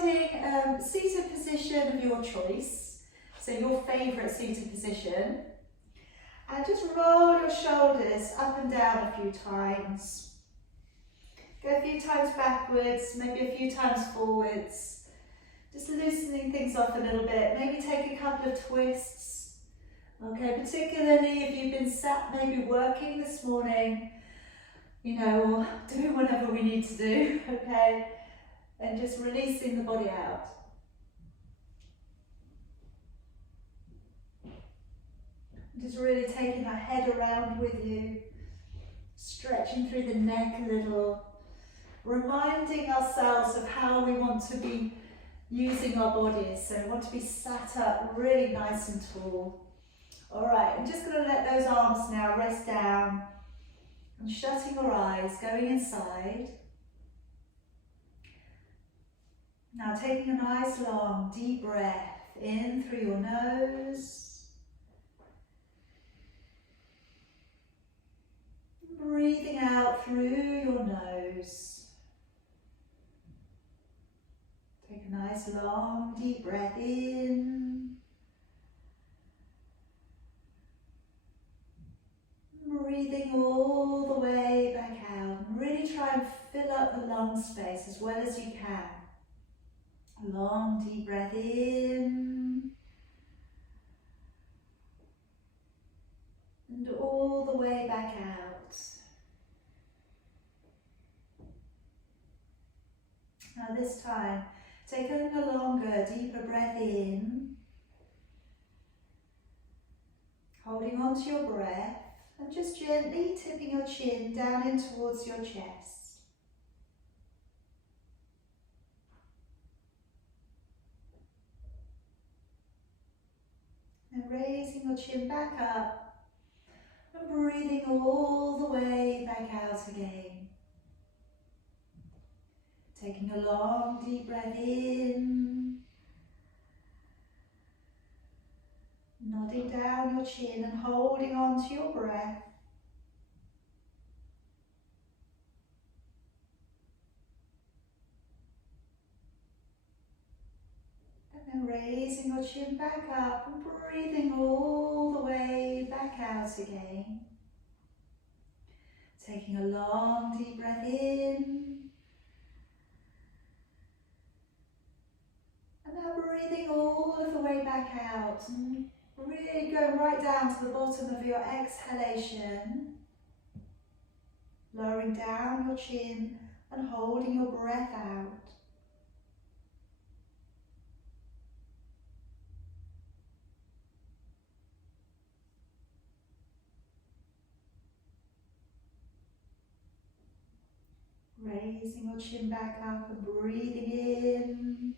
finding a seated position of your choice, so your favourite seated position, and just roll your shoulders up and down a few times. Go a few times backwards, maybe a few times forwards, just loosening things up a little bit. Maybe take a couple of twists. Okay, particularly if you've been sat maybe working this morning, you know, or doing whatever we need to do, okay, and just releasing the body out. Just really taking that head around with you, stretching through the neck a little, reminding ourselves of how we want to be using our bodies. So we want to be sat up really nice and tall. All right, I'm just going to let those arms now rest down and shutting your eyes, going inside. Now taking a nice long deep breath in through your nose. Breathing out through your nose. Take a nice long deep breath in. Breathing all the way back out. And really try and fill up the lung space as well as you can. A long deep breath in. And all the way back out. Now this time, take a longer, deeper breath in. Holding on to your breath and just gently tipping your chin down in towards your chest. And raising your chin back up. And breathing all the way back out again. Taking a long deep breath in. Nodding down your chin and holding on to your breath. And then raising your chin back up and breathing all the way back out again. Taking a long deep breath in. And now breathing all of the way back out. And really going right down to the bottom of your exhalation. Lowering down your chin and holding your breath out. Raising your chin back up and breathing in.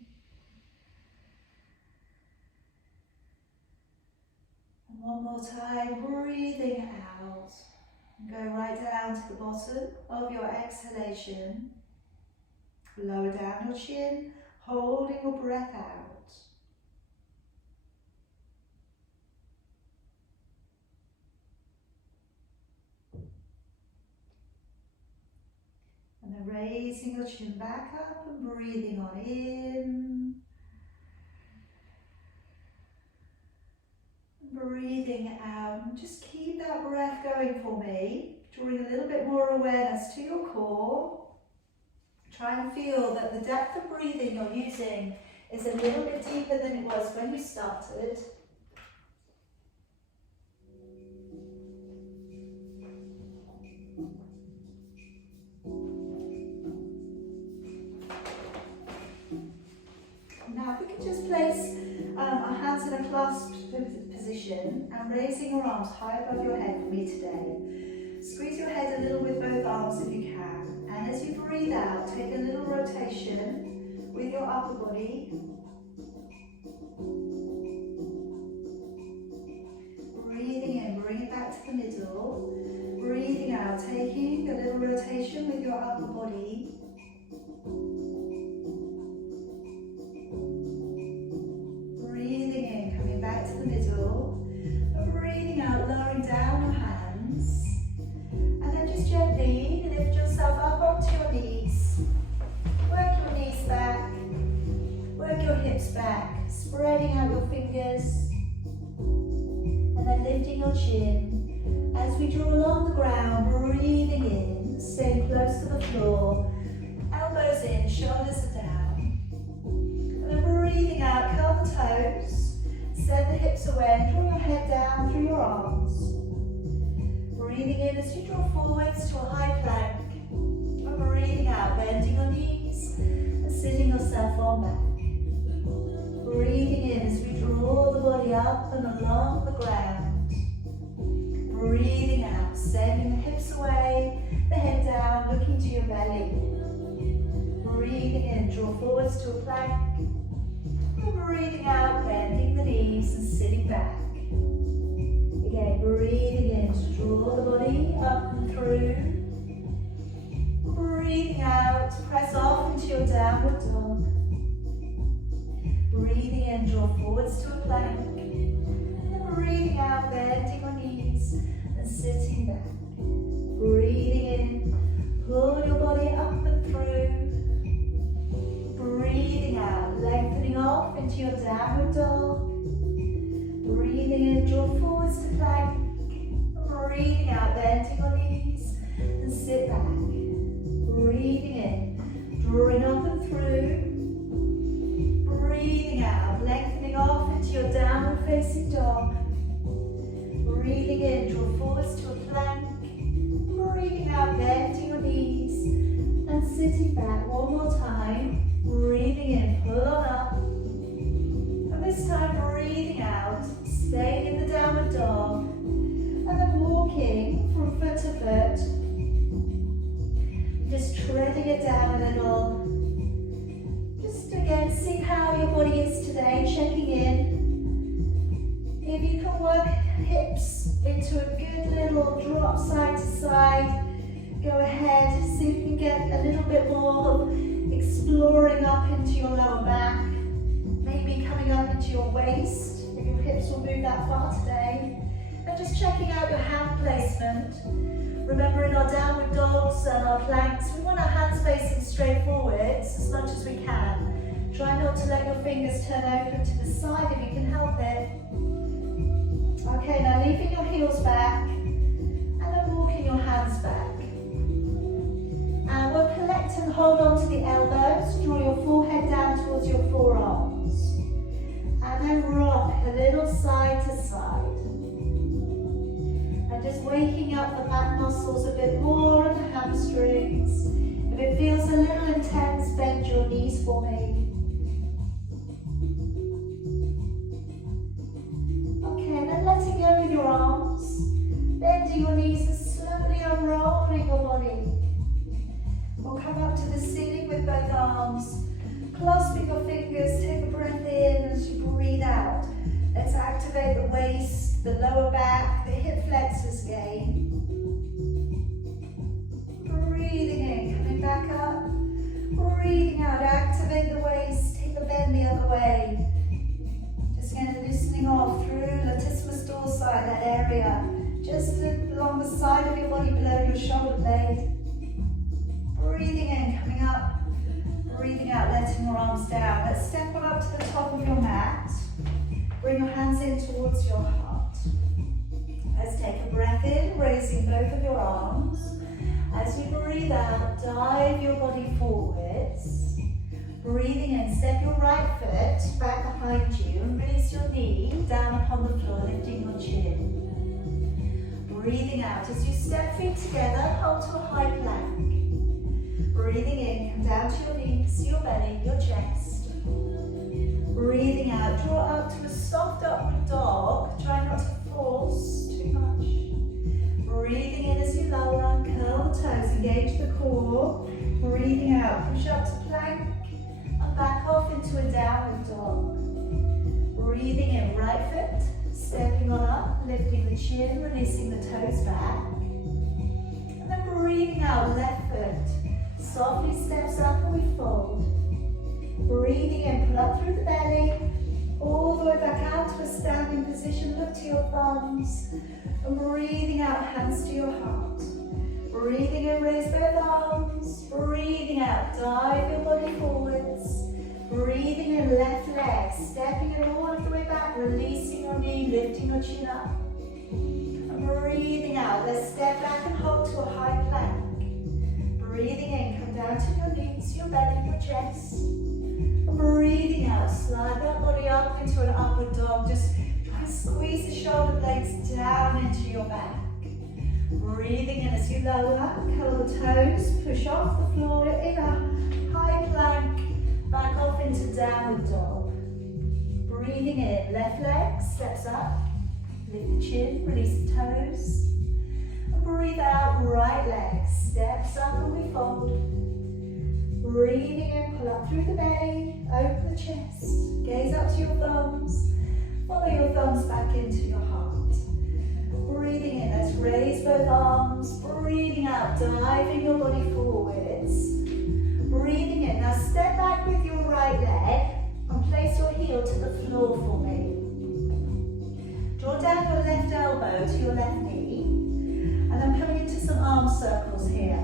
And one more time, breathing out. And go right down to the bottom of your exhalation. Lower down your chin, holding your breath out. And then raising your chin back up and breathing on in. And breathing out. And just keep that breath going for me. Drawing a little bit more awareness to your core. Try and feel that the depth of breathing you're using is a little bit deeper than it was when you started. Now if we could just place our hands in a clasped position and raising your arms high above your head for me today. Squeeze your head a little with both arms if you can. And as you breathe out, take a little rotation with your upper body. Breathing in, bring it back to the middle. Breathing out, taking a little rotation with your upper body. Breathing in, coming back to the middle. And breathing out, lowering down your hands. And then just gently lift yourself up onto your knees. Work your knees back. chin. As we draw along the ground, breathing in, staying close to the floor. Elbows in, shoulders are down. And then breathing out, curl the toes. Send the hips away, draw your head down through your arms. Breathing in as you draw forwards to a high plank. And breathing out, bending your knees and sitting yourself on back. Breathing in as we draw the body up and along the ground. Breathing out, sending the hips away, the head down, looking to your belly. Breathing in, draw forwards to a plank. And breathing out, bending the knees and sitting back. Again, breathing in to draw the body up and through. Breathing out, press off into your downward dog. Breathing in, draw forwards to a plank. And breathing out, bending your knees and sitting back. Breathing in, pull your body up and through. Breathing out, lengthening off into your downward dog. Breathing in, draw forwards to plank. Breathing out, bending your knees and sit back. Breathing in, drawing up and through. Breathing out, lengthening off into your downward facing dog. Breathing in, draw forwards to a plank. Breathing out, bending your knees and sitting back. One more time. Breathing in, pull on up. And this time breathing out, staying in the downward dog. And then walking from foot to foot. Just treading it down a little. Just again, see how your body is today, checking in. If you can work hips into a good little drop side to side, go ahead, see if you can get a little bit more exploring up into your lower back, maybe coming up into your waist, if your hips will move that far today. And just checking out your hand placement. Remember, in our downward dogs and our planks, we want our hands facing straight forwards as much as we can. Try not to let your fingers turn open to the side if you can help it. Okay, now leaving your heels back and then walking your hands back. And we'll collect and hold on to the elbows. Draw your forehead down towards your forearms. And then rock a little side to side. And just waking up the back muscles a bit more and the hamstrings. If it feels a little intense, bend your knees for me. Okay, and then letting go with your arms. Bending your knees and slowly unrolling your body. We'll come up to the ceiling with both arms. Clasping your fingers, take a breath in as you breathe out. Let's activate the waist, the lower back, the hip flexors again. Breathing in, coming back up. Breathing out, activate the waist, take the bend the other way. Just again loosening off through latissimus dorsi, that area. Just along the side of your body below your shoulder blade. Breathing in, coming up. Breathing out, letting your arms down. Let's step on up to the top of your mat. Bring your hands in towards your heart. Let's take a breath in, raising both of your arms. As you breathe out, dive your body forwards. Breathing in, step your right foot back behind you and release your knee down upon the floor, lifting your chin. Breathing out, as you step feet together, hold to a high plank. Breathing in, come down to your knees, your belly, your chest. Breathing out, draw up to a soft upward dog. Try not to force too much. Breathing in as you lower, curl the toes, engage the core. Breathing out, push up to plank and back off into a downward dog. Breathing in, right foot, stepping on up, lifting the chin, releasing the toes back. And then breathing out, left foot. Softly steps up and we fold. Breathing in, pull up through the belly, all the way back out to a standing position. Look to your thumbs. And breathing out, hands to your heart. Breathing in, raise both arms. Breathing out, dive your body forwards. Breathing in, left leg, stepping it all of the way back, releasing your knee, lifting your chin up. And breathing out. Let's step back and hold to a high plank. Breathing in, come down to your knees, your belly, your chest. Breathing out, slide that body up into an upward dog. Just squeeze the shoulder blades down into your back. Breathing in as you lower, curl the toes, push off the floor in a high plank, back off into downward dog. Breathing in, left leg steps up, lift the chin, release the toes. And breathe out, right leg steps up and we fold. Breathing in, pull up through the belly, open the chest, gaze up to your thumbs, follow your thumbs back into your heart. Breathing in, let's raise both arms, breathing out, diving your body forwards. Breathing in, now step back with your right leg and place your heel to the floor for me. Draw down your left elbow to your left knee, and I'm coming into some arm circles here.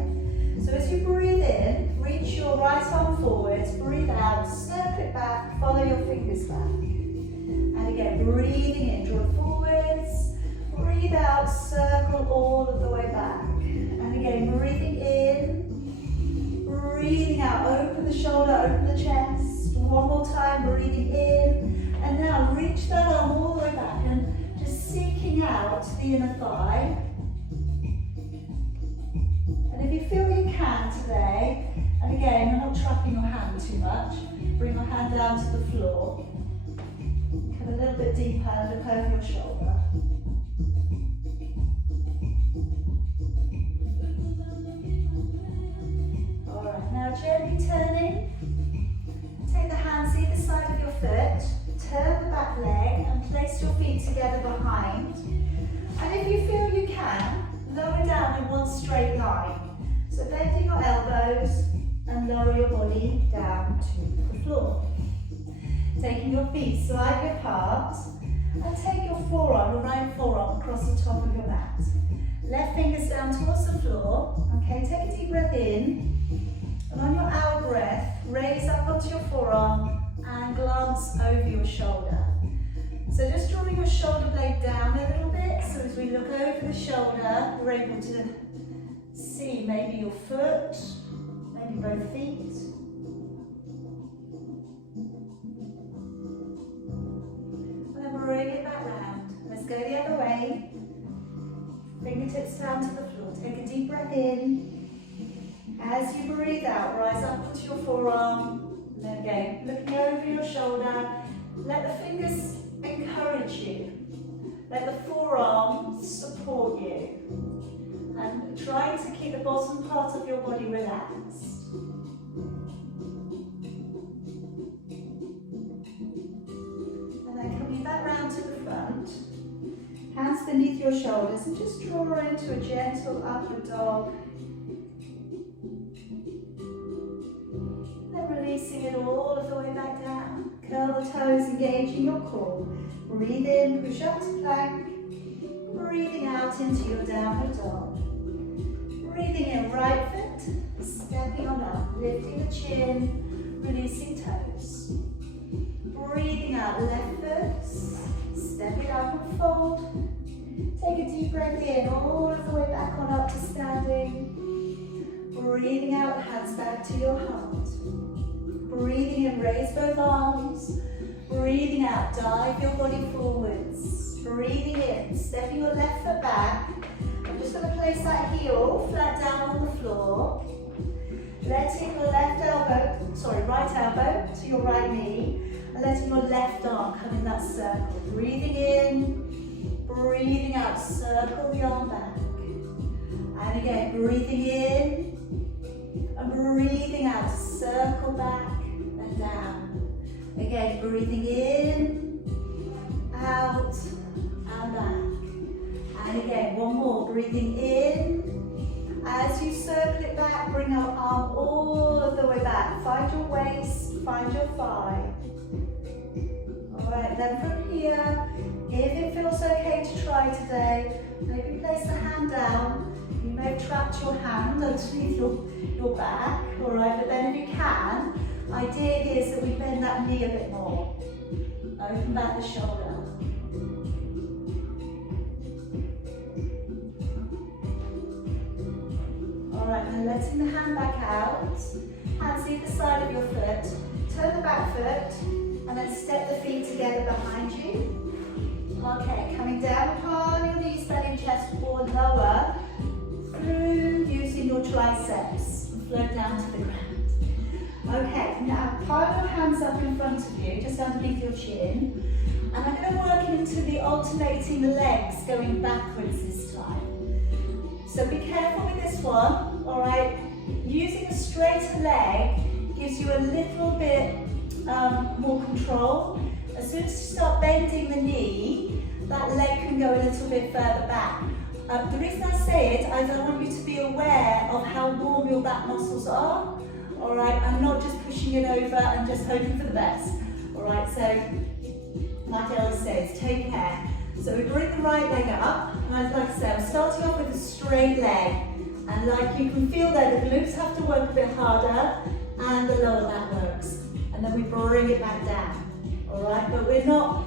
So as you breathe in, reach your right arm forwards, breathe out, circle it back, follow your fingers back. And again, breathing in, draw forwards, breathe out, circle all of the way back. And again, breathing in, breathing out, open the shoulder, open the chest. One more time, breathing in. And now reach that arm all the way back and just seeking out the inner thigh. And if you feel you can today, and again, you're not trapping your hand too much, bring your hand down to the floor. Come a little bit deeper and look over your shoulder. Alright, now gently turning. Take the hands either side of your foot, turn the back leg and place your feet together behind. And if you feel you can, lower down in one straight line. So bending your elbows and lower your body down to the floor. Taking your feet slightly apart and take your forearm, your right forearm across the top of your mat. Left fingers down towards the floor. Okay, take a deep breath in. And on your out breath, raise up onto your forearm and glance over your shoulder. So just drawing your shoulder blade down a little bit, so as we look over the shoulder, we're able to see maybe your foot, maybe both feet. And then bring it back round. Let's go the other way. Fingertips down to the floor. Take a deep breath in. As you breathe out, rise up onto your forearm. And then again, looking over your shoulder. Let the fingers encourage you. Let the forearm support you. And try to keep the bottom part of your body relaxed. And then coming back round to the front. Hands beneath your shoulders and just draw into a gentle upward dog. And releasing it all of the way back down. Curl the toes, engaging your core. Breathe in, push up to plank. Breathing out into your downward dog. Breathing in, right foot, stepping on up, lifting the chin, releasing toes. Breathing out, left foot, stepping up and fold. Take a deep breath in, all of the way back on up to standing. Breathing out, hands back to your heart. Breathing in, raise both arms. Breathing out, dive your body forwards. Breathing in, stepping your left foot back. I'm just going to place that heel flat down on the floor. Letting your right elbow to your right knee. And letting your left arm come in that circle. Breathing in, breathing out, circle the arm back. And again, breathing in and breathing out, circle back and down. Again, breathing in, out and back. And again, one more, breathing in. As you circle it back, bring your arm all of the way back. Find your waist, find your thigh. Alright, then from here, if it feels okay to try today, maybe place the hand down. You may have trapped your hand underneath your back, alright, but then if you can, idea here is that we bend that knee a bit more. Open back the shoulder. Alright, and then letting the hand back out. Hands either side of your foot. Turn the back foot and then step the feet together behind you. Okay, coming down upon your knees, belly and chest, or lower through using your triceps and float down to the ground. Okay, now pile your hands up in front of you, just underneath your chin. And I'm going to work into the alternating legs going backwards this time. So be careful with this one, alright? Using a straighter leg gives you a little bit more control. As soon as you start bending the knee, that leg can go a little bit further back. The reason I say it, I don't want you to be aware of how warm your back muscles are. Alright, I'm not just pushing it over and just hoping for the best. Alright, so like I always say, take care. So we bring the right leg up, and like I said, I'm starting off with a straight leg. And like you can feel there, the glutes have to work a bit harder, and the lower back works. And then we bring it back down. Alright, but we're not,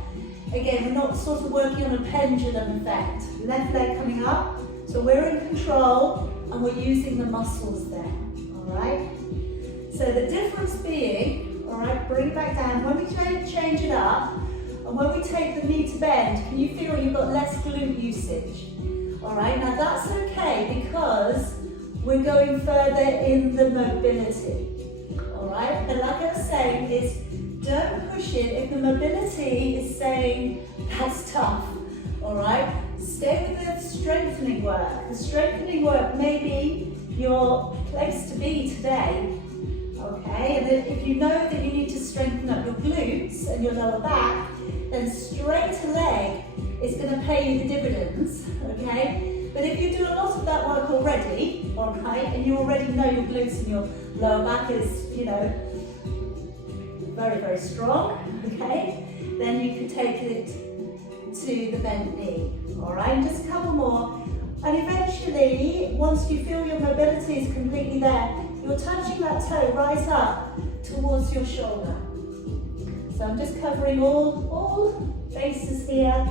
again, we're not sort of working on a pendulum effect. Left leg coming up, so we're in control, and we're using the muscles there. Alright? So the difference being, alright, bring it back down. When we change it up, and when we take the knee to bend, can you feel you've got less glute usage? Alright, now that's okay because we're going further in the mobility. Alright, but like I was saying is, don't push it if the mobility is saying that's tough. Alright, stay with the strengthening work. The strengthening work may be your place to be today. Okay, and then if you know that you need to strengthen up your glutes and your lower back, then straighter leg is going to pay you the dividends, okay? But if you do a lot of that work already, alright, and you already know your glutes and your lower back is, you know, very, very strong, okay? Then you can take it to the bent knee, alright? And just a couple more. And eventually, once you feel your mobility is completely there, you're touching that toe right up towards your shoulder. So I'm just covering all bases here,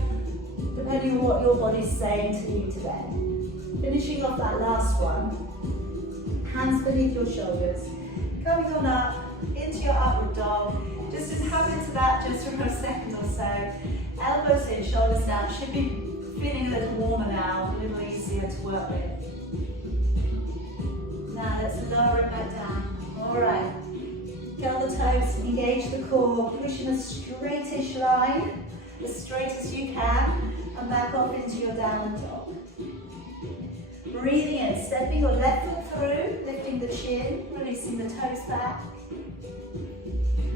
depending on what your body's saying to you today. Finishing off that last one, hands beneath your shoulders, coming on up into your upward dog. Just inhabit that just for a second or so. Elbows in, shoulders down. Should be feeling a little warmer now, a little easier to work with. Now let's lower it back down. All right. Curl the toes, engage the core, pushing a straightish line, as straight as you can, and back off into your downward dog. Breathing in, stepping your left foot through, lifting the chin, releasing the toes back.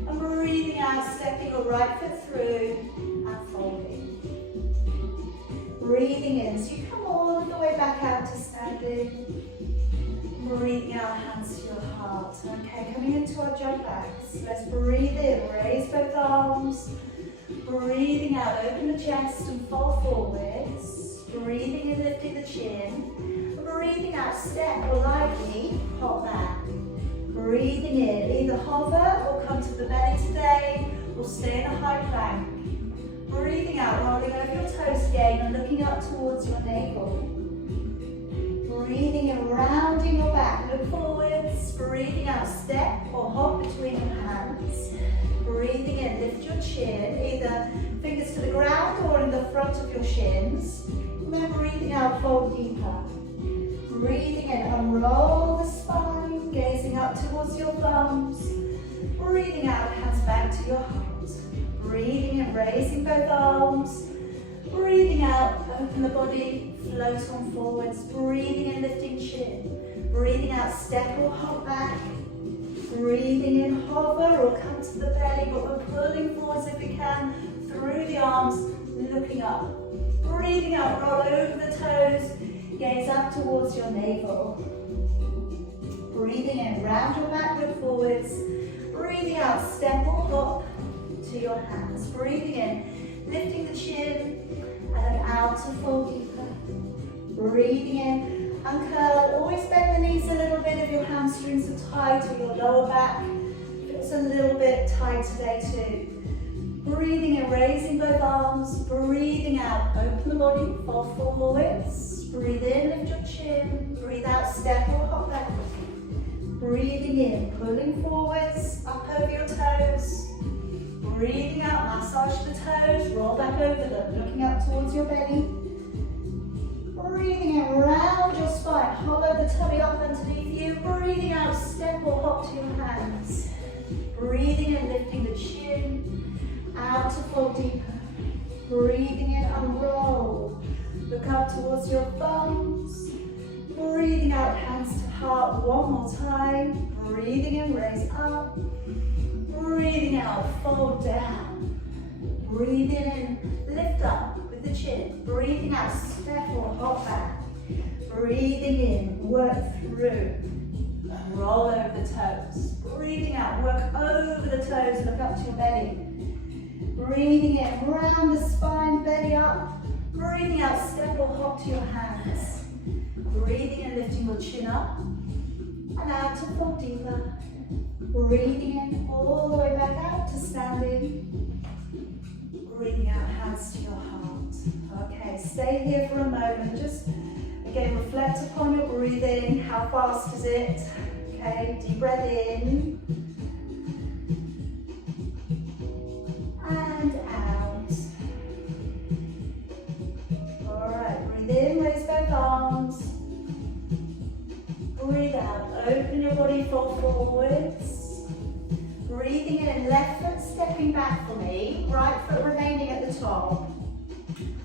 And breathing out, stepping your right foot through and folding. Breathing in, so you come all the way back out to standing. Breathing out, hands to your heart. Okay, coming into our jump backs. Let's breathe in, raise both arms. Breathing out, open the chest and fall forwards. Breathing in, lifting the chin. Breathing out, step or lightly hop back. Breathing in, either hover or come to the belly today, or stay in a high plank. Breathing out, rolling over your toes again and looking up towards your navel. Breathing in, rounding your back, look forwards. Breathing out, step or hop between your hands. Breathing in, lift your chin, either fingers to the ground or in the front of your shins. And then breathing out, fold deeper. Breathing in, unroll the spine, gazing up towards your thumbs. Breathing out, hands back to your heart. Breathing in, raising both arms. Breathing out, open the body, float on forwards. Breathing in, lifting chin. Breathing out, step or hop back. Breathing in, hover or come to the belly, but we're pulling forwards if we can, through the arms, looking up. Breathing out, roll over the toes, gaze up towards your navel. Breathing in, round your back, look forwards. Breathing out, step or hop to your hands. Breathing in, lifting the chin, and then out to fold deeper. Breathing in, uncurl. Always bend the knees a little bit if your hamstrings are tight or your lower back feels a little bit tight today too. Breathing in, raising both arms. Breathing out, open the body, fall forwards. Breathe in, lift your chin. Breathe out, step or hop back breathing in, pulling forwards, up over your toes. Breathing out, massage the toes, roll back over them, looking out towards your belly. Breathing in, round your spine, hollow the tummy up underneath you. Breathing out, step or hop to your hands. Breathing in, lifting the chin, out to fall deeper. Breathing in, unroll. Look up towards your thumbs. Breathing out, hands to heart one more time. Breathing in, raise up. Breathing out, fold down. Breathing in, lift up with the chin. Breathing out, step or hop back. Breathing in, work through. Roll over the toes. Breathing out, work over the toes, look up to your belly. Breathing in, round the spine, belly up. Breathing out, step or hop to your hands. Breathing in, lifting your chin up. And out to fall deeper. Breathing in, all the way back out to standing. Breathing out, hands to your heart. Okay, stay here for a moment. Just, again, reflect upon your breathing. How fast is it? Okay, deep breath in. And out. Alright, breathe in, raise both arms. Breathe out, open your body, fall forwards. Breathing in, left foot stepping back for me, right foot remaining at the top.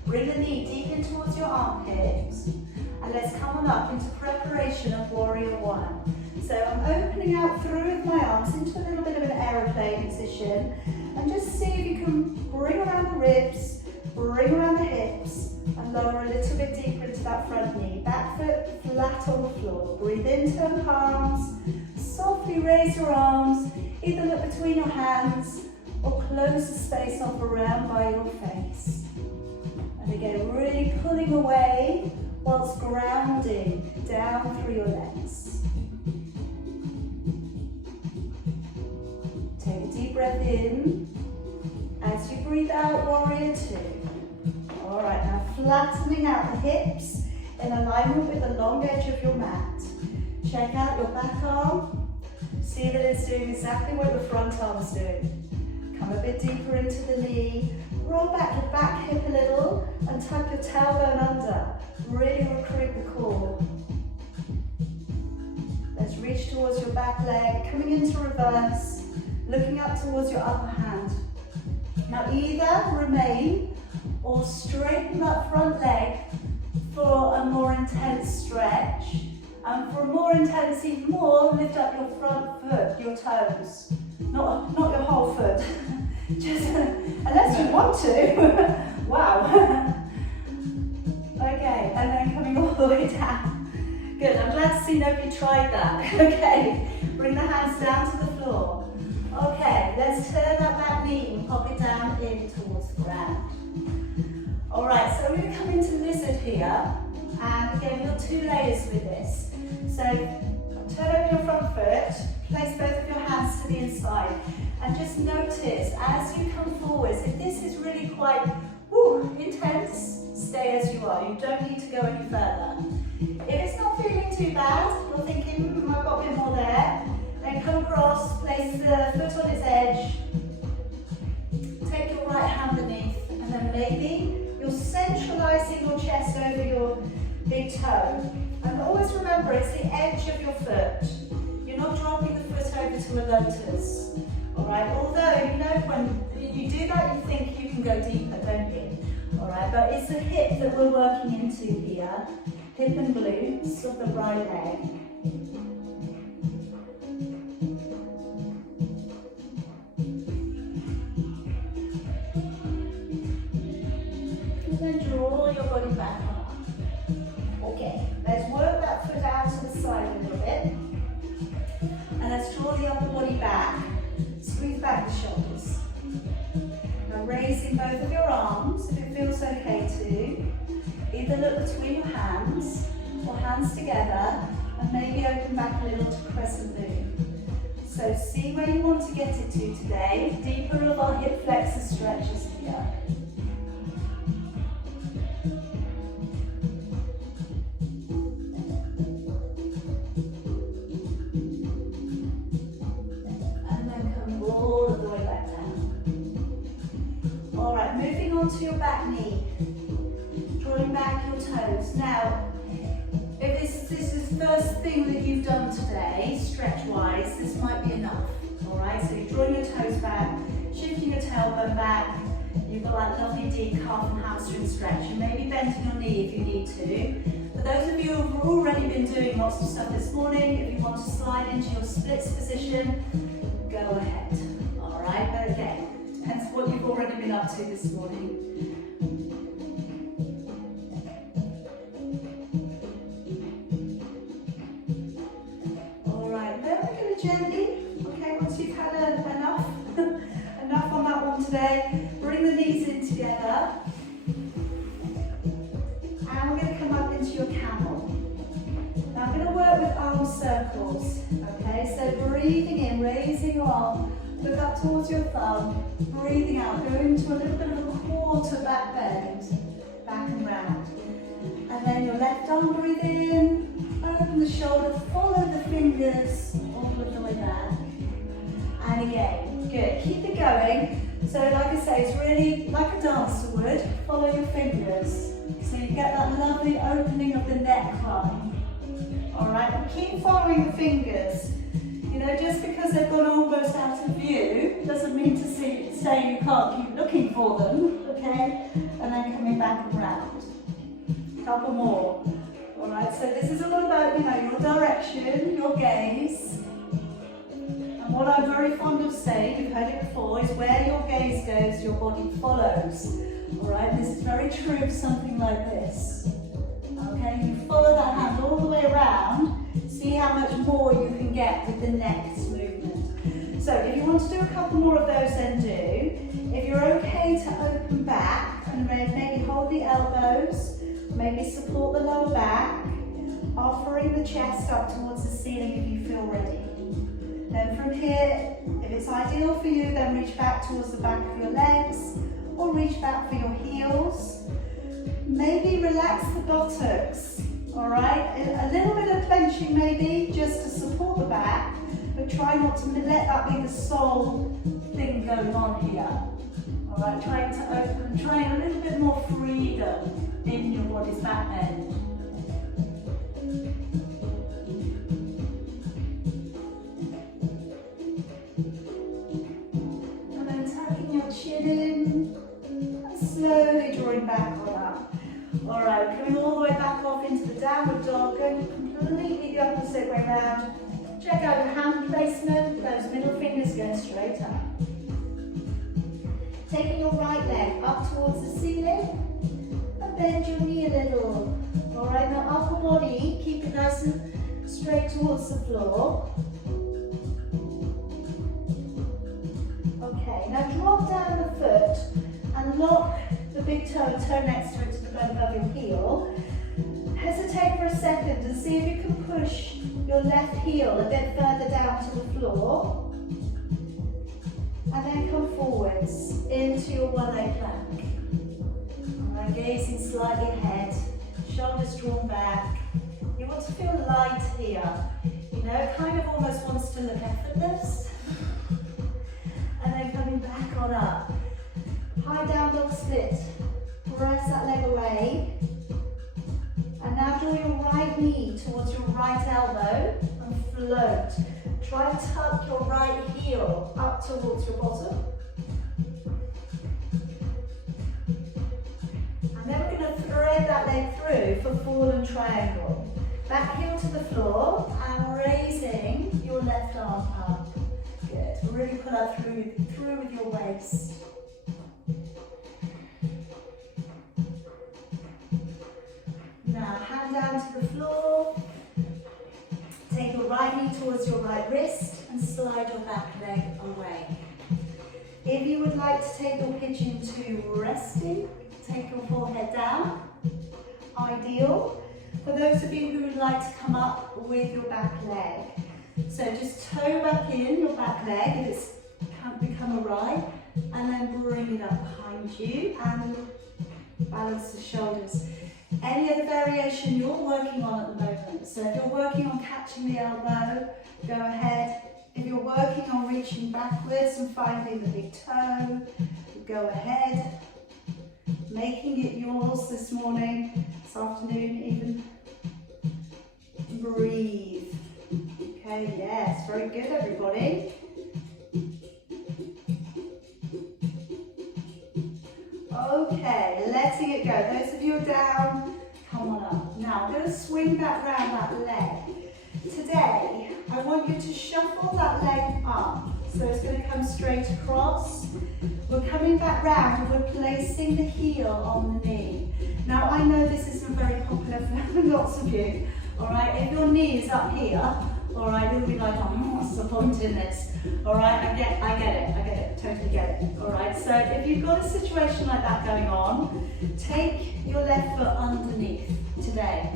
Bring the knee deep in towards your armpits. And let's come on up into preparation of Warrior One. So I'm opening out through with my arms into a little bit of an aeroplane position. And just see if you can bring around the ribs, bring around the hips, and lower a little bit deeper into that front knee. Back foot flat on the floor. Breathe in, turn palms. Softly raise your arms. Either look between your hands or close the space off around by your face. And again, really pulling away whilst grounding down through your legs. Take a deep breath in. As you breathe out, Warrior Two. All right, now flattening out the hips in alignment with the long edge of your mat. Check out your back arm. See that it's doing exactly what your front arm is doing. Come a bit deeper into the knee. Roll back your back hip a little and tuck your tailbone under. Really recruit the core. Let's reach towards your back leg, coming into reverse, looking up towards your upper hand. Now either remain or straighten that front leg for a more intense stretch. And for a more intense, even more, lift up your front foot, your toes. Not your whole foot. Just, unless you want to. Wow. Okay, and then coming all the way down. Good, I'm glad to see nobody tried that. Okay, bring the hands down to the floor. Okay, let's turn that back knee and pop it down in towards the ground. All right, so we're going to come into lizard here. And again, we've got two layers with this. So turn over your front foot, place both of your hands to the inside, and just notice as you come forwards, if this is really quite intense, stay as you are. You don't need to go any further. If it's not feeling too bad, you're thinking, I've got a bit more there, then come across, place the foot on its edge, take your right hand beneath, and then maybe you're centralizing your chest over your big toe. And always remember, it's the edge of your foot. You're not dropping the foot over to a lotus. Alright, although, you know, when you do that, you think you can go deeper, don't you? Alright, but it's the hip that we're working into here. Hip and glutes of the right leg. And then draw your body back up. Okay, let's work that foot out to the side a little bit. And let's draw the upper body back. Squeeze back the shoulders. Now raising both of your arms, if it feels okay to. Either look between your hands or hands together and maybe open back a little to crescent moon. So see where you want to get it to today. Deeper of our hip flexor stretches here. onto your back knee, drawing back your toes. Now, if this is the first thing that you've done today, stretch-wise, this might be enough, all right? So you're drawing your toes back, shifting your tailbone back. You've got that lovely deep calf and hamstring stretch. You may be bending your knee if you need to. For those of you who've already been doing lots of stuff this morning, if you want to slide into your splits position, go ahead, all right? But again, depends what you've already been up to this morning. Gently, okay, once you've had enough, enough on that one today, bring the knees in together, and we're going to come up into your camel. Now I'm going to work with arm circles, okay, so breathing in, raising your arm, look up towards your thumb, breathing out, go into a little bit of a quarter back bend, back and round, and then your left arm, breathe in, open the shoulder, follow the fingers, all of the way back, and again, good, keep it going. So like I say, it's really like a dancer would, follow your fingers, so you get that lovely opening of the neckline, alright, and keep following the fingers, you know, just because they've gone almost out of view, doesn't mean to say you can't keep looking for them, okay, and then coming back around, a couple more. Alright, so this is all about, you know, your direction, your gaze. And what I'm very fond of saying, you've heard it before, is where your gaze goes, your body follows. Alright, this is very true of something like this. Okay, you follow that hand all the way around, see how much more you can get with the next movement. So if you want to do a couple more of those, then do. If you're okay to open back and maybe hold the elbows, maybe support the lower back, offering the chest up towards the ceiling if you feel ready. Then from here, if it's ideal for you, then reach back towards the back of your legs or reach back for your heels. Maybe relax the buttocks, all right? A little bit of clenching maybe just to support the back, but try not to let that be the sole thing going on here. All right, trying to open, trying a little bit more freedom in your body's back end. And then tucking your chin in and slowly drawing back on up. Alright, coming all the way back off into the downward dog, going completely the opposite way around. Check out your hand placement, those middle fingers going straight up. Taking your right leg up towards the ceiling. Bend your knee a little. Alright, now upper body, keep it nice and straight towards the floor. Okay, now drop down the foot and lock the big toe next to it to the bone above your heel. Hesitate for a second and see if you can push your left heel a bit further down to the floor. And then come forwards into your one leg plank. Gazing slightly ahead, shoulders drawn back. You want to feel light here. You know, it kind of almost wants to look effortless. And then coming back on up. High down dog split. Press that leg away. And now draw your right knee towards your right elbow and float. Try and tuck your right heel up towards your bottom. Then we're going to thread that leg through for fallen triangle. Back heel to the floor and raising your left arm up. Good. Really pull that through with your waist. Now hand down to the floor. Take your right knee towards your right wrist and slide your back leg away. If you would like to take your pigeon to resting, take your forehead down, ideal. For those of you who would like to come up with your back leg, so just toe back in your back leg if it's become awry, and then bring it up behind you and balance the shoulders. Any other variation you're working on at the moment, so if you're working on catching the elbow, go ahead. If you're working on reaching backwards and finding the big toe, go ahead. Making it yours this morning, this afternoon even. Breathe. Okay, yes, very good everybody. Okay, letting it go. Those of you who are down, come on up. Now I'm going to swing back round that leg. Today, I want you to shuffle that leg up. So it's going to come straight across. We're coming back round and we're placing the heel on the knee. Now I know this isn't very popular for lots of you. Alright, if your knee is up here, alright, you'll be like, oh, what's the point in this? Alright, I get it, totally get it. Alright, so if you've got a situation like that going on, take your left foot underneath today.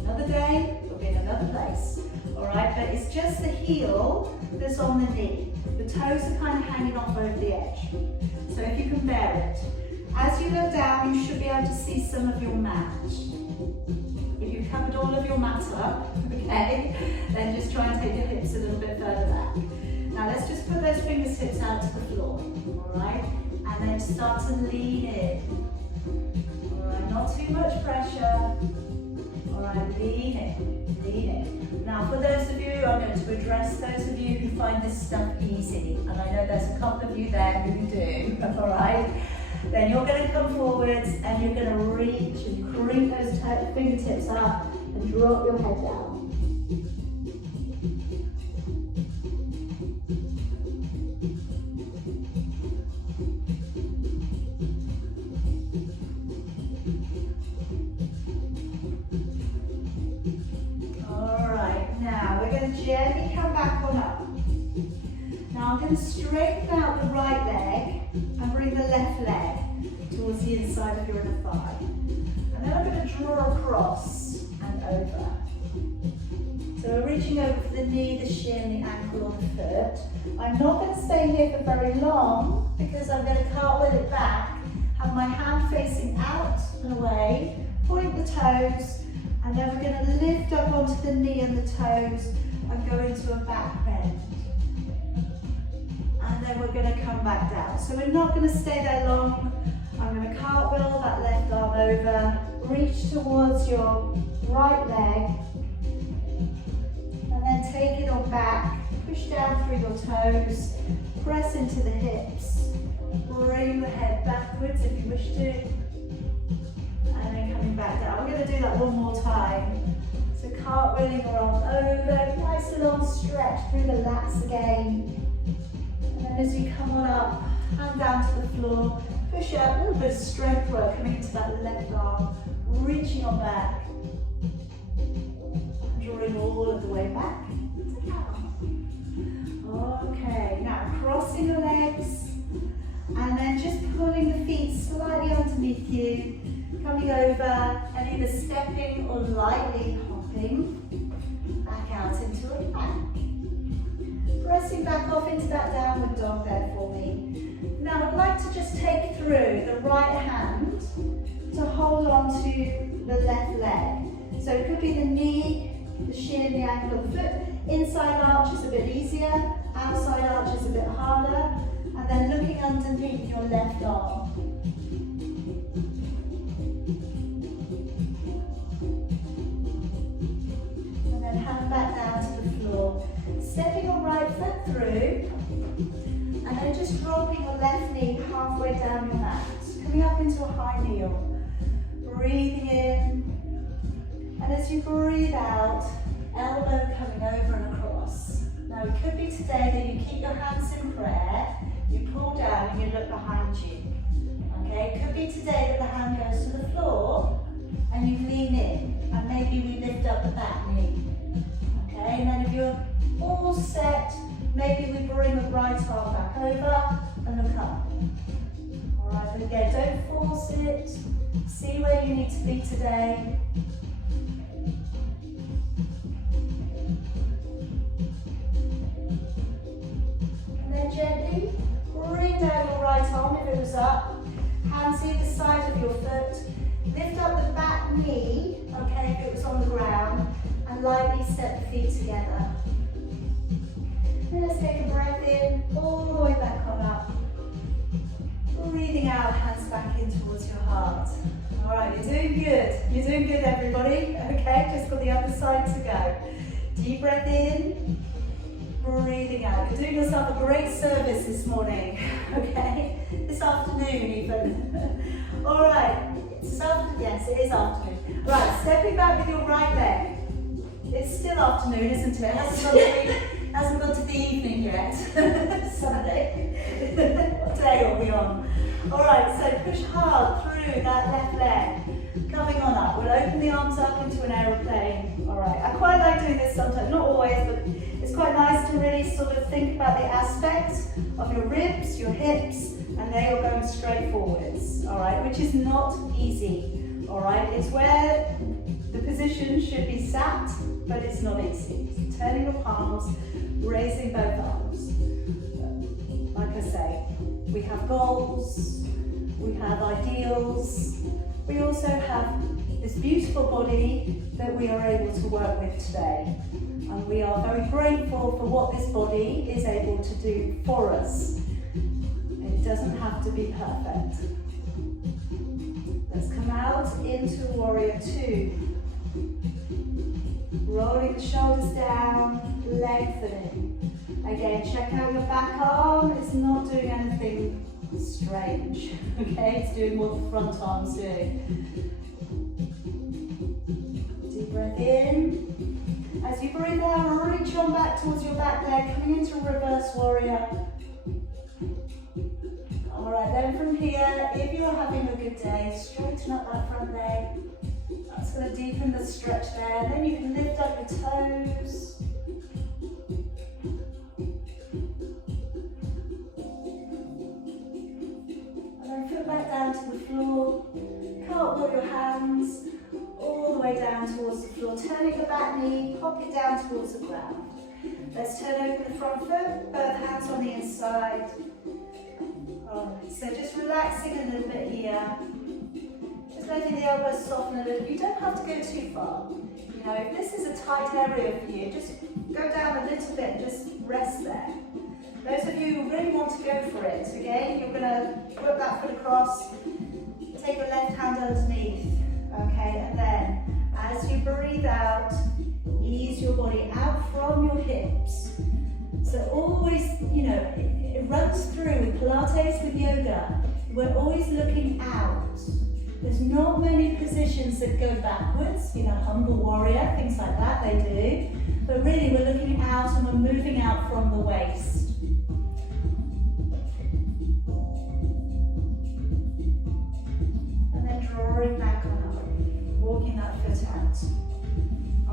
Another day, you'll be in another place. Alright, but it's just the heel that's on the knee. The toes are kind of hanging off over the edge. So if you can bear it. As you look down, you should be able to see some of your mat. If you've covered all of your mat up, okay, then just try and take your hips a little bit further back. Now let's just put those fingertips out to the floor, alright? And then start to lean in. Alright, not too much pressure. Alright, lean in, lean in. Now for those of you, I'm going to address those of you who find this stuff easy. And I know there's a couple of you there who do, alright? Then you're going to come forwards and you're going to reach and creep those fingertips up and drop your head down. Alright, now we're going to gently come back on up. Now I'm going to straighten out the right leg and bring the left leg towards the inside of your inner thigh. And then I'm going to draw across and over. So we're reaching over for the knee, the shin, the ankle or the foot. I'm not going to stay here for very long because I'm going to cartwheel it back, have my hand facing out and away, point the toes, and then we're going to lift up onto the knee and the toes and go into a back bend. And then we're going to come back down. So we're not going to stay there long. I'm going to cartwheel that left arm over, reach towards your right leg, and then take it on back, push down through your toes, press into the hips, bring the head backwards if you wish to, and then coming back down. We're going to do that one more time. So cartwheeling your arms over, nice long stretch through the lats again. And as you come on up, hand down to the floor, push up, a little bit of strength work coming into that left arm, reaching on back, drawing all of the way back down. Okay, now crossing your legs, and then just pulling the feet slightly underneath you, coming over and either stepping or lightly hopping back out into a plank. Pressing back off into that downward dog there for me. Now I'd like to just take through the right hand to hold on to the left leg. So it could be the knee, the shin, the ankle, the foot. Inside arch is a bit easier, outside arch is a bit harder. And then looking underneath your left arm. And then hand back down to the floor. Stepping your right foot through, and then just dropping your left knee halfway down your mat. Coming up into a high kneel. Breathing in, and as you breathe out, elbow coming over and across. Now it could be today that you keep your hands in prayer, you pull down and you look behind you. Okay, it could be today that the hand goes to the floor and you lean in, and maybe we lift up the back knee. Okay, and then if you're all set, maybe we bring the right arm back over and look up. Alright, but again, don't force it. See where you need to be today. And then gently bring down your right arm if it was up. Hands either side of your foot. Lift up the back knee, okay, if it was on the ground, and lightly step the feet together. And let's take a breath in, all the way back on up. Breathing out, hands back in towards your heart. All right, you're doing good. You're doing good, everybody. Okay, just got the other side to go. Deep breath in, breathing out. You're doing yourself a great service this morning. Okay, this afternoon even. All right, yes, it is afternoon. Right, stepping back with your right leg. It's still afternoon, isn't it? Hasn't gone to the evening yet. Sunday. What day are we on? Alright, so push hard through that left leg. Coming on up. We'll open the arms up into an aeroplane. Alright, I quite like doing this sometimes, not always, but it's quite nice to really sort of think about the aspects of your ribs, your hips, and there you're going straight forwards. Alright, which is not easy. Alright, it's where the position should be sat, but it's not easy. So turning your palms, raising both arms. Like I say, we have goals, we have ideals, we also have this beautiful body that we are able to work with today. And we are very grateful for what this body is able to do for us. It doesn't have to be perfect. Let's come out into Warrior Two. Rolling the shoulders down, lengthening. Again, check out your back arm. It's not doing anything strange. Okay, it's doing what the front arm's doing. Deep breath in. As you breathe out, reach on back towards your back leg, coming into reverse warrior. Alright, then from here, if you're having a good day, straighten up that front leg. That's going to deepen the stretch there. Then you can lift up your toes. And then foot back down to the floor. Cartwheel your hands all the way down towards the floor. Turning the back knee, pop it down towards the ground. Let's turn over the front foot, both hands on the inside. Alright, so just relaxing a little bit here. Just letting the elbows soften a little. You don't have to go too far. You know, if this is a tight area for you, just go down a little bit, just rest there. Those of you who really want to go for it, again, you're going to put that foot across, take your left hand underneath, okay, and then as you breathe out, ease your body out from your hips. So always, you know, it runs through with Pilates, with yoga, we're always looking out. There's not many positions that go backwards, you know, humble warrior, things like that, they do. But really we're looking out and we're moving out from the waist. And then drawing back on up, walking that foot out.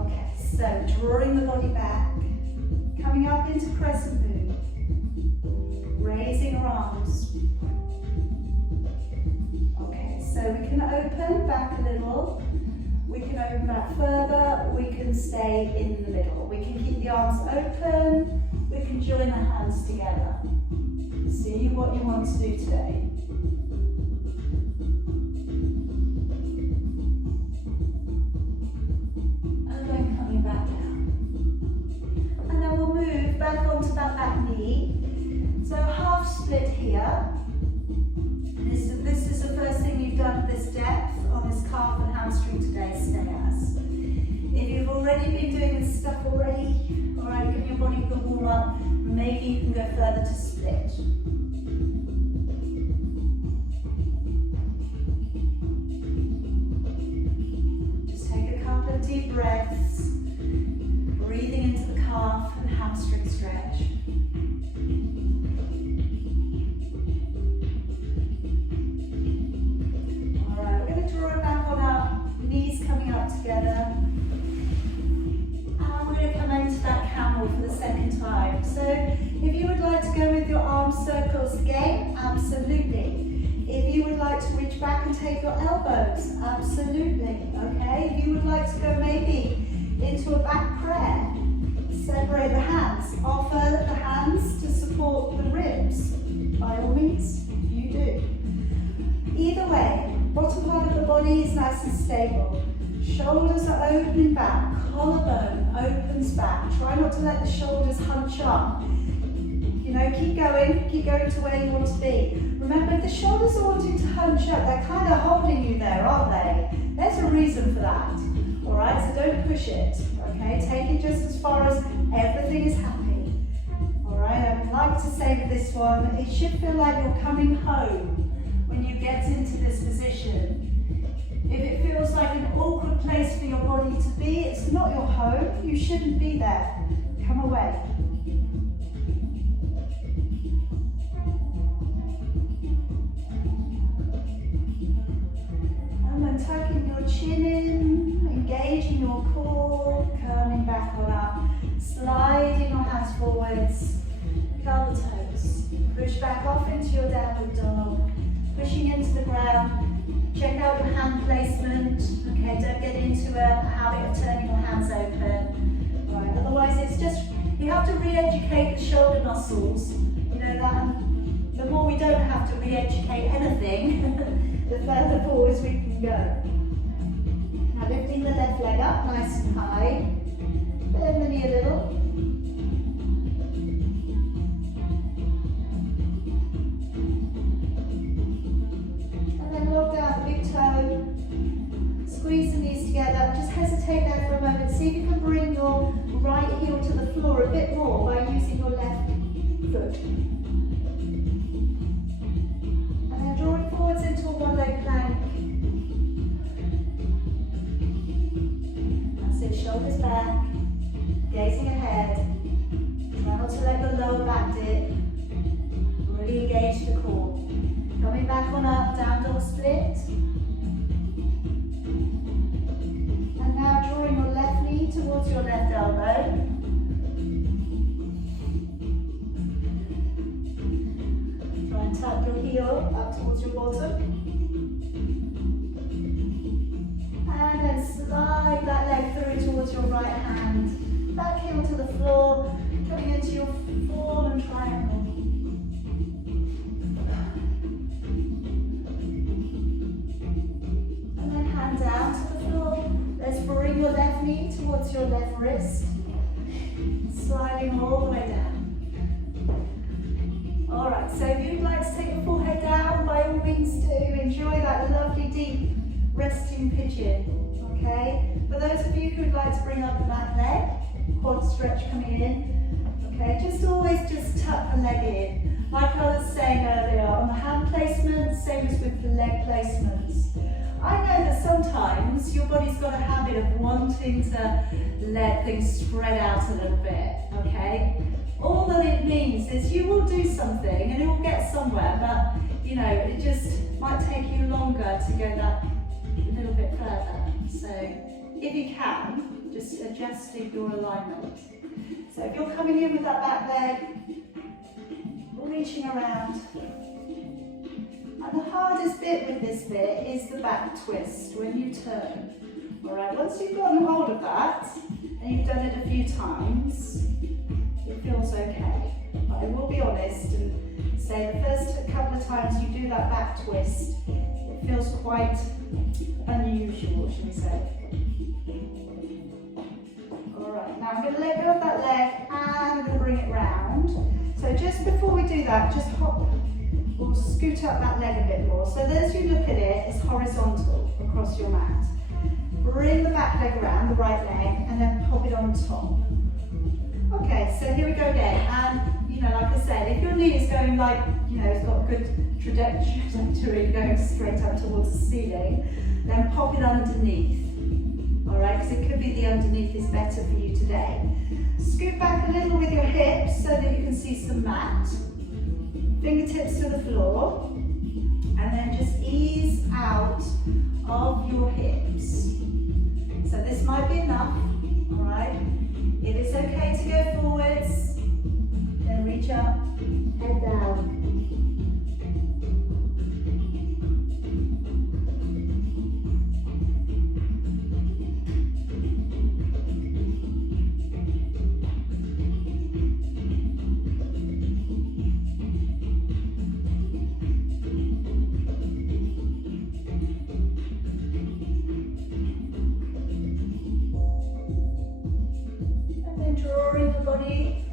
Okay, so drawing the body back, coming up into crescent moon, raising our arms. So we can open back a little, we can open back further, we can stay in the middle. We can keep the arms open, we can join the hands together. See what you want to do today. And then coming back down. And then we'll move back onto that back knee. So half split here. This is the first thing you've done at this depth on this calf and hamstring today, stay as. If you've already been doing this stuff already, alright, give your body a good warm up, maybe you can go further to split. Just take a couple of deep breaths, breathing into the calf and hamstring stretch. Draw it back on up, knees coming up together. And we're going to come into that camel for the second time. So if you would like to go with your arm circles again, absolutely. If you would like to reach back and take your elbows, absolutely. Okay, if you would like to go maybe into a back prayer, separate the hands, offer the hands to support the ribs. By all means, you do. Either way, bottom part of the body is nice and stable. Shoulders are opening back, collarbone opens back. Try not to let the shoulders hunch up. You know, keep going to where you want to be. Remember, if the shoulders are wanting to hunch up, they're kind of holding you there, aren't they? There's a reason for that. All right, so don't push it, okay? Take it just as far as everything is happy. All right, I would like to say with this one, it should feel like you're coming home when you get into this position. If it feels like an awkward place for your body to be, it's not your home. You shouldn't be there. Come away. And then tucking your chin in, engaging your core, coming back on up, sliding your hands forwards, curl the toes, push back off into your downward dog, pushing into the ground. Check out your hand placement, okay, don't get into a habit of turning your hands open. All right, otherwise it's just, you have to re-educate the shoulder muscles, you know that, the more we don't have to re-educate anything, the further forwards we can go. Now lifting the left leg up nice and high, bend the knee a little. Lock down the big toe, squeeze the knees together, just hesitate there for a moment, see if you can bring your right heel to the floor a bit more by using your left foot. And then drawing forwards into a one leg plank. That's it, shoulders back, gazing ahead, try not to let your lower back dip, really engage the core. Coming back on up, down dog split. And now drawing your left knee towards your left elbow. Try and tuck your heel up towards your bottom. And then slide that leg through towards your right hand. Back heel to the floor, coming into your form and triangle. Down to the floor. Let's bring your left knee towards your left wrist, sliding all the way down. All right, so if you'd like to take your forehead down, by all means do. Enjoy that lovely deep resting pigeon, okay? For those of you who'd like to bring up the back leg, quad stretch coming in, okay? Just always just tuck the leg in. Like I was saying earlier, on the hand placement, same as with the leg placements. I know that sometimes your body's got a habit of wanting to let things spread out a little bit, okay? All that it means is you will do something and it will get somewhere, but you know, it just might take you longer to go that a little bit further. So if you can, just adjusting your alignment. So if you're coming in with that back leg, reaching around. And the hardest bit with this bit is the back twist when you turn. All right, once you've gotten hold of that and you've done it a few times, it feels okay. But I will be honest and say the first couple of times you do that back twist, it feels quite unusual, shall we say. All right, now I'm going to let go of that leg and I'm going to bring it round. So just before we do that, just hop. We'll scoot up that leg a bit more. So as you look at it, it's horizontal across your mat. Bring the back leg around, the right leg, and then pop it on top. Okay, so here we go again. And, you know, like I said, if your knee is going like, you know, it's got a good trajectory going straight up towards the ceiling, then pop it underneath. All right, because it could be the underneath is better for you today. Scoot back a little with your hips so that you can see some mat. Fingertips to the floor, and then just ease out of your hips. So this might be enough, all right? If it's okay to go forwards, then reach up, head down. Drawing the body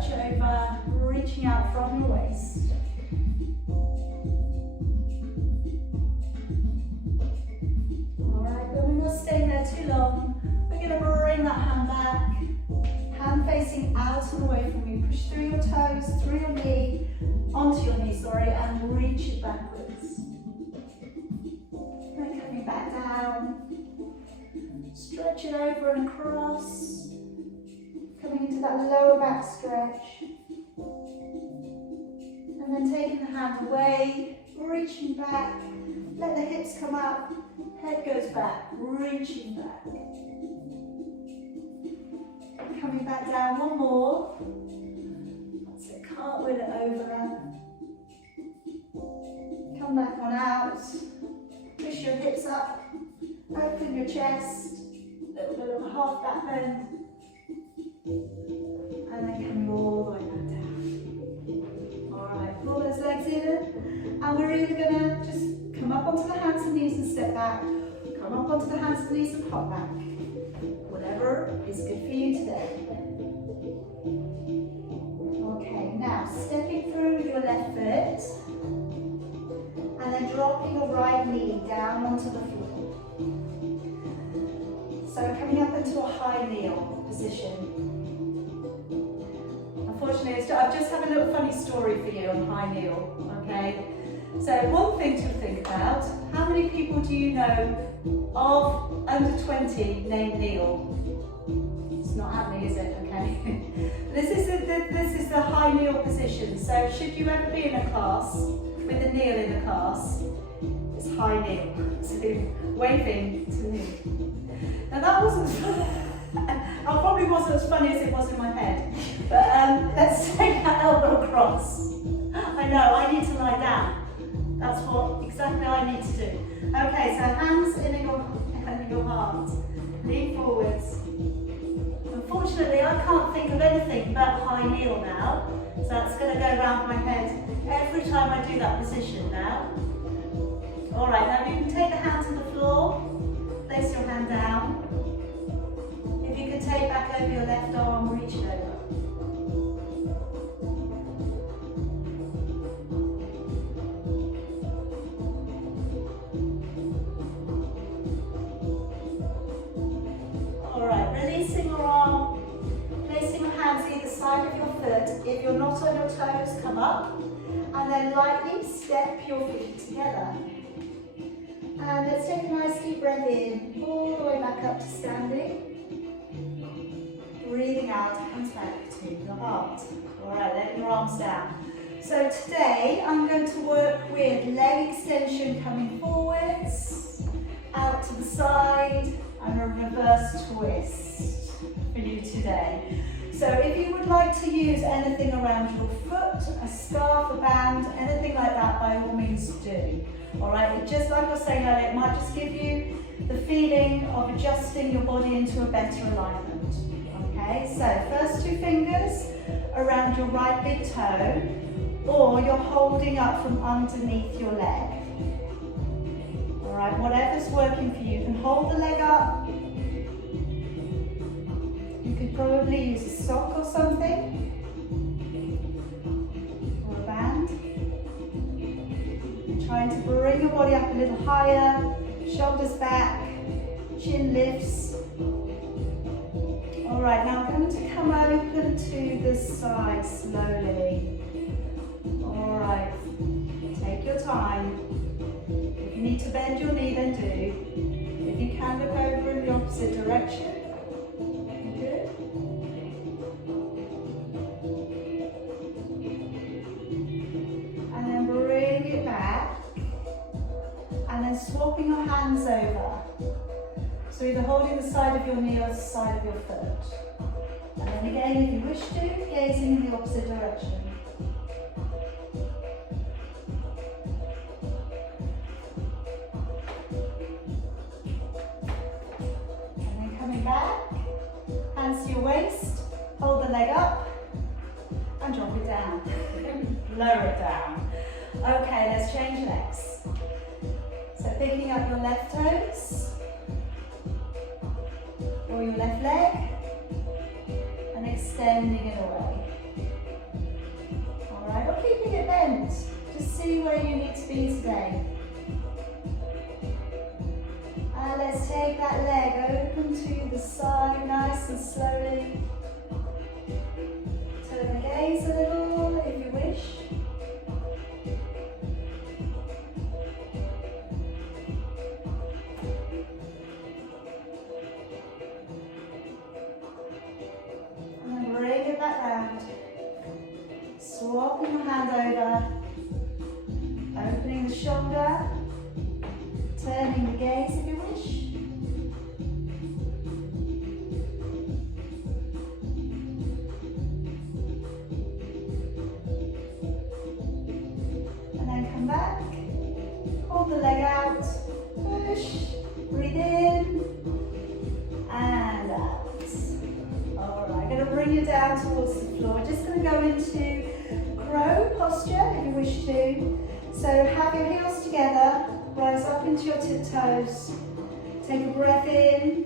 stretch over, reaching out from your waist. Alright, but we're not staying there too long. We're going to bring that hand back, hand facing out and away from you. Push through your toes, through your knee, onto your knee, sorry, and reach it backwards. Then coming back down. Stretch it over and across. Coming into that lower back stretch. And then taking the hand away, reaching back. Let the hips come up, head goes back, reaching back. Coming back down, one more. That's it, cartwheel it over. Come back on out. Push your hips up, open your chest. A little bit of a half back bend. And then coming all the way back down. Alright, pull those legs in. And we're either going to just come up onto the hands and knees and step back. Come up onto the hands and knees and hop back. Whatever is good for you today. Okay, now stepping through with your left foot. And then dropping your right knee down onto the floor. So coming up into a high kneel position. Unfortunately, I just have a little funny story for you on high kneel, okay? So one thing to think about, how many people do you know of under 20 named Neil? It's not happening, is it? Okay. This is the high kneel position. So should you ever be in a class with a Neil in the class, it's high kneel. So waving to me. Now that probably wasn't as funny as it was in my head, but let's take that elbow across. I know, I need to lie down. That's what exactly I need to do. Okay, so hands in your heart, lean forwards. Unfortunately, I can't think of anything but high kneel now, so that's going to go around my head every time I do that position now. All right, now you can take the hand to the floor. Place your hand down. If you can take back over your left arm, reach it over. Alright, releasing your arm, placing your hands either side of your foot. If you're not on your toes, come up. And then lightly step your feet together. And let's take a nice deep breath in, all the way back up to standing. Breathing out, hands back to your heart. Alright, let your arms down. So today I'm going to work with leg extension coming forwards, out to the side, and a reverse twist for you today. So if you would like to use anything around your foot, a scarf, a band, anything like that, by all means do. Alright, just like I was saying earlier, it might just give you the feeling of adjusting your body into a better alignment. Okay, so first two fingers around your right big toe, or you're holding up from underneath your leg. Alright, whatever's working for you. You can hold the leg up. You could probably use a sock or something, or a band. Trying to bring your body up a little higher, shoulders back, chin lifts. All right, now I'm going to come open to the side slowly. All right, take your time. If you need to bend your knee, then do. If you can, look over in the opposite direction. Good. And then bring it back. And then swapping your hands over. So either holding the side of your knee or the side of your foot. And then again, if you wish to, gazing in the opposite direction. And then coming back, hands to your waist, hold the leg up, and drop it down. Lower it down. Okay, let's change legs. So picking up your left toes, or your left leg, and extending it away. or keeping it bent. Just see where you need to be today. And let's take that leg open to the side, nice and slowly. Turn the gaze a little if you wish. And then bring it back round. Swapping your hand over. Opening the shoulder. Turning the gaze if you wish. And then come back. Hold the leg out. Push. Breathe in. And out. Alright, going to bring you down towards the floor. Just going to go into crow posture if you wish to. So have your heels together. Rise up into your tiptoes. Take a breath in.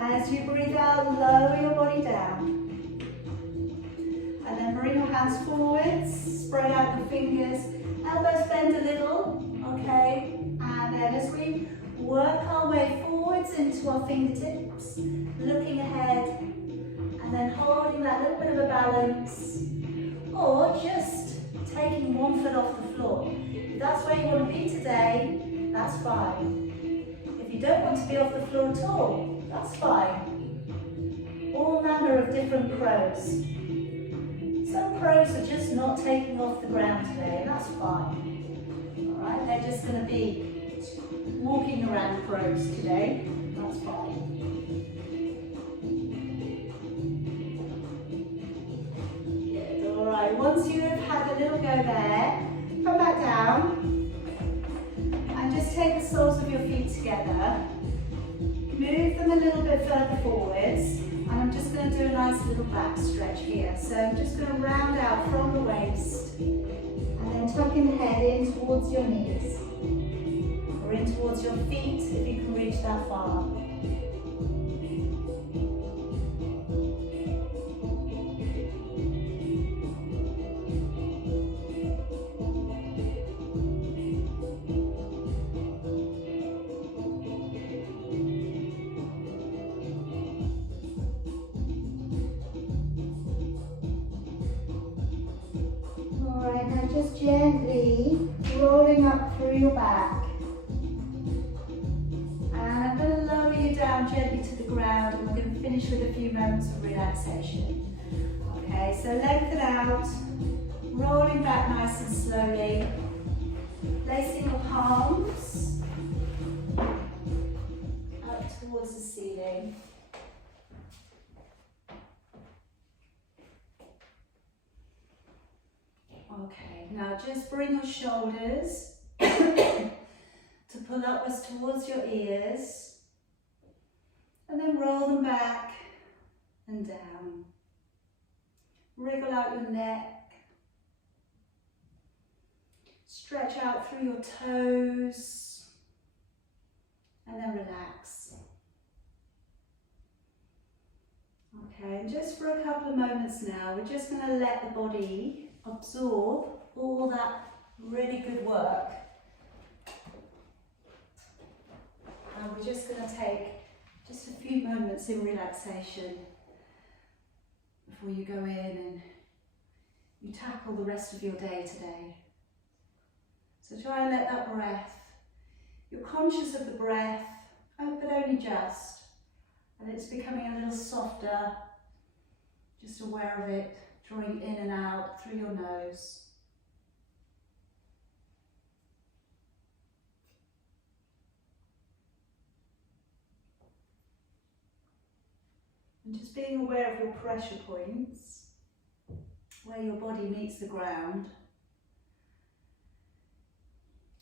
As you breathe out, lower your body down. And then bring your hands forwards. Spread out your fingers. Elbows bend a little. Okay. And then as we work our way forwards into our fingertips, looking ahead, and then holding that little bit of a balance, or just taking one foot off the floor. If that's where you want to be today, that's fine. If you don't want to be off the floor at all, that's fine. All manner of different crows. Some crows are just not taking off the ground today, and that's fine. Alright, they're just going to be walking around crows today. That's fine. Good, alright. Once you have had a little go there, come back down. Just take the soles of your feet together, move them a little bit further forwards, and I'm just going to do a nice little back stretch here. So I'm just going to round out from the waist, and then tucking the head in towards your knees, or in towards your feet if you can reach that far. Just gently rolling up through your back. And I'm going to lower you down gently to the ground, and we're going to finish with a few moments of relaxation. Okay, so lengthen out, rolling back nice and slowly, placing your palms up towards the ceiling. Okay, now just bring your shoulders to pull upwards towards your ears, and then roll them back and down. Wriggle out your neck, stretch out through your toes, and then relax. Okay, and just for a couple of moments now, we're just going to let the body absorb all that really good work. And we're just going to take just a few moments in relaxation before you go in and you tackle the rest of your day today. So try and let that breath, you're conscious of the breath, but only just. And it's becoming a little softer, just aware of it, drawing in and out through your nose. And just being aware of your pressure points, where your body meets the ground.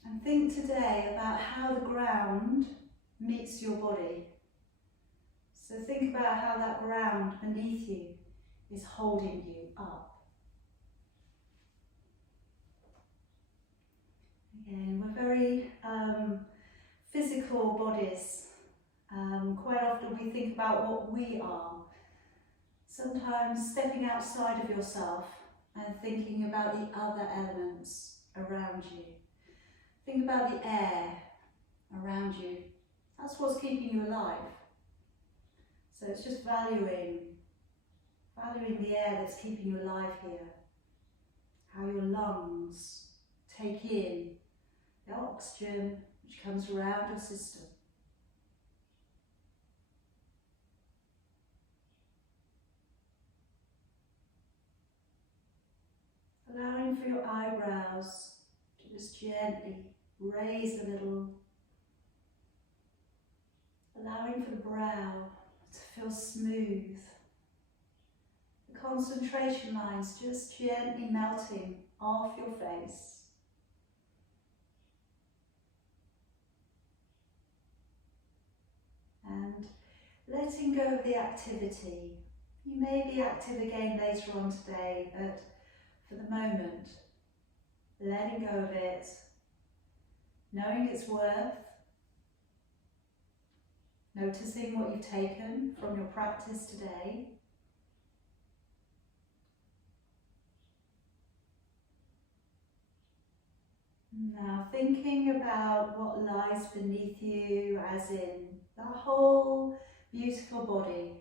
And think today about how the ground meets your body. So think about how that ground beneath you is holding you up. Again, we're very physical bodies. Quite often we think about what we are. Sometimes stepping outside of yourself and thinking about the other elements around you. Think about the air around you. That's what's keeping you alive. So it's just valuing the air that's keeping you alive here. How your lungs take in the oxygen which comes around your system. Allowing for your eyebrows to just gently raise a little. Allowing for the brow to feel smooth. The concentration lines just gently melting off your face. And letting go of the activity. You may be active again later on today, but for the moment, letting go of it, knowing its worth, noticing what you've taken from your practice today. Now thinking about what lies beneath you, as in the whole beautiful body.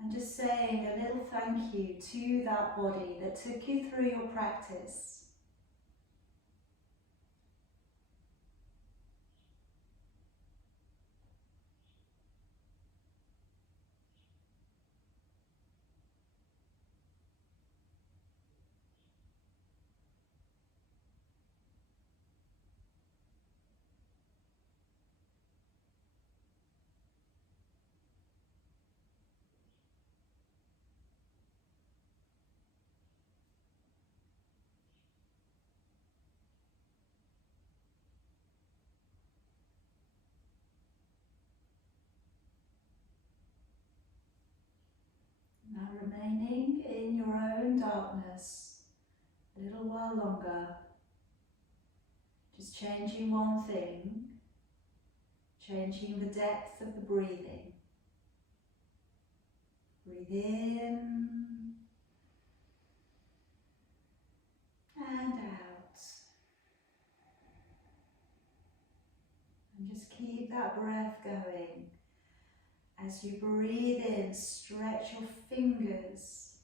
And just saying a little thank you to that body that took you through your practice. Now remaining in your own darkness a little while longer, just changing one thing, changing the depth of the breathing. Breathe in and out. And just keep that breath going. As you breathe in, stretch your fingers.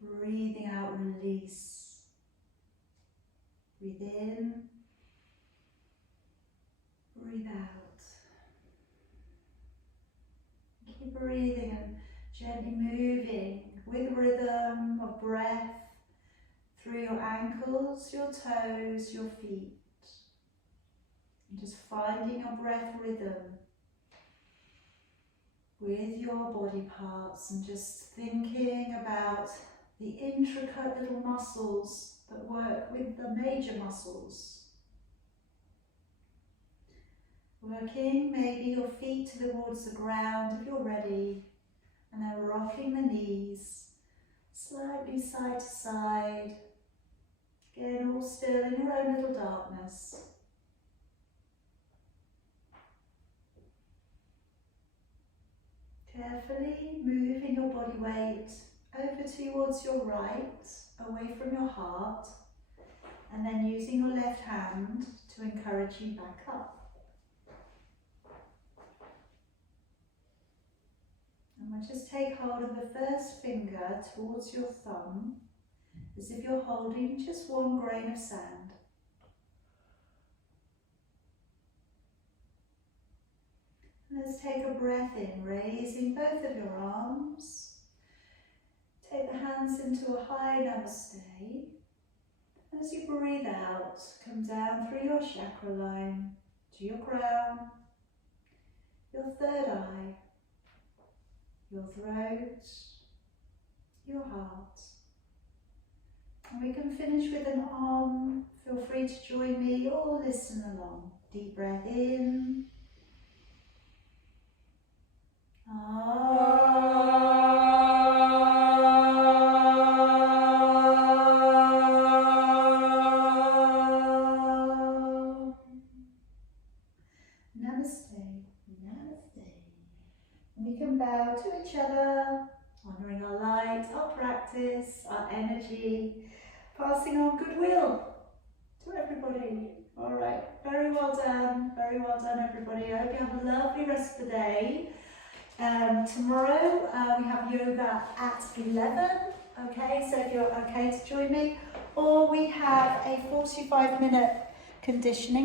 Breathing out, release. Breathe in, breathe out. Keep breathing and gently moving with rhythm of breath through your ankles, your toes, your feet. And just finding your breath rhythm with your body parts, and just thinking about the intricate little muscles that work with the major muscles. Working maybe your feet towards the ground if you're ready, and then rocking the knees slightly side to side. Again, all still in your own little darkness. Carefully moving your body weight over towards your right, away from your heart, and then using your left hand to encourage you back up. And we'll just take hold of the first finger towards your thumb, as if you're holding just one grain of sand. Let's take a breath in, raising both of your arms. Take the hands into a high namaste. As you breathe out, come down through your chakra line to your crown, your third eye, your throat, your heart. And we can finish with an Om. Feel free to join me or listen along. Deep breath in. Namaste, namaste. And we can bow to each other honouring our light, our practice, our energy, passing on goodwill to everybody. All right, very well done everybody. I hope you have a lovely rest of the day. Tomorrow we have yoga at 11, okay, so if you're okay to join me, or we have a 45-minute conditioning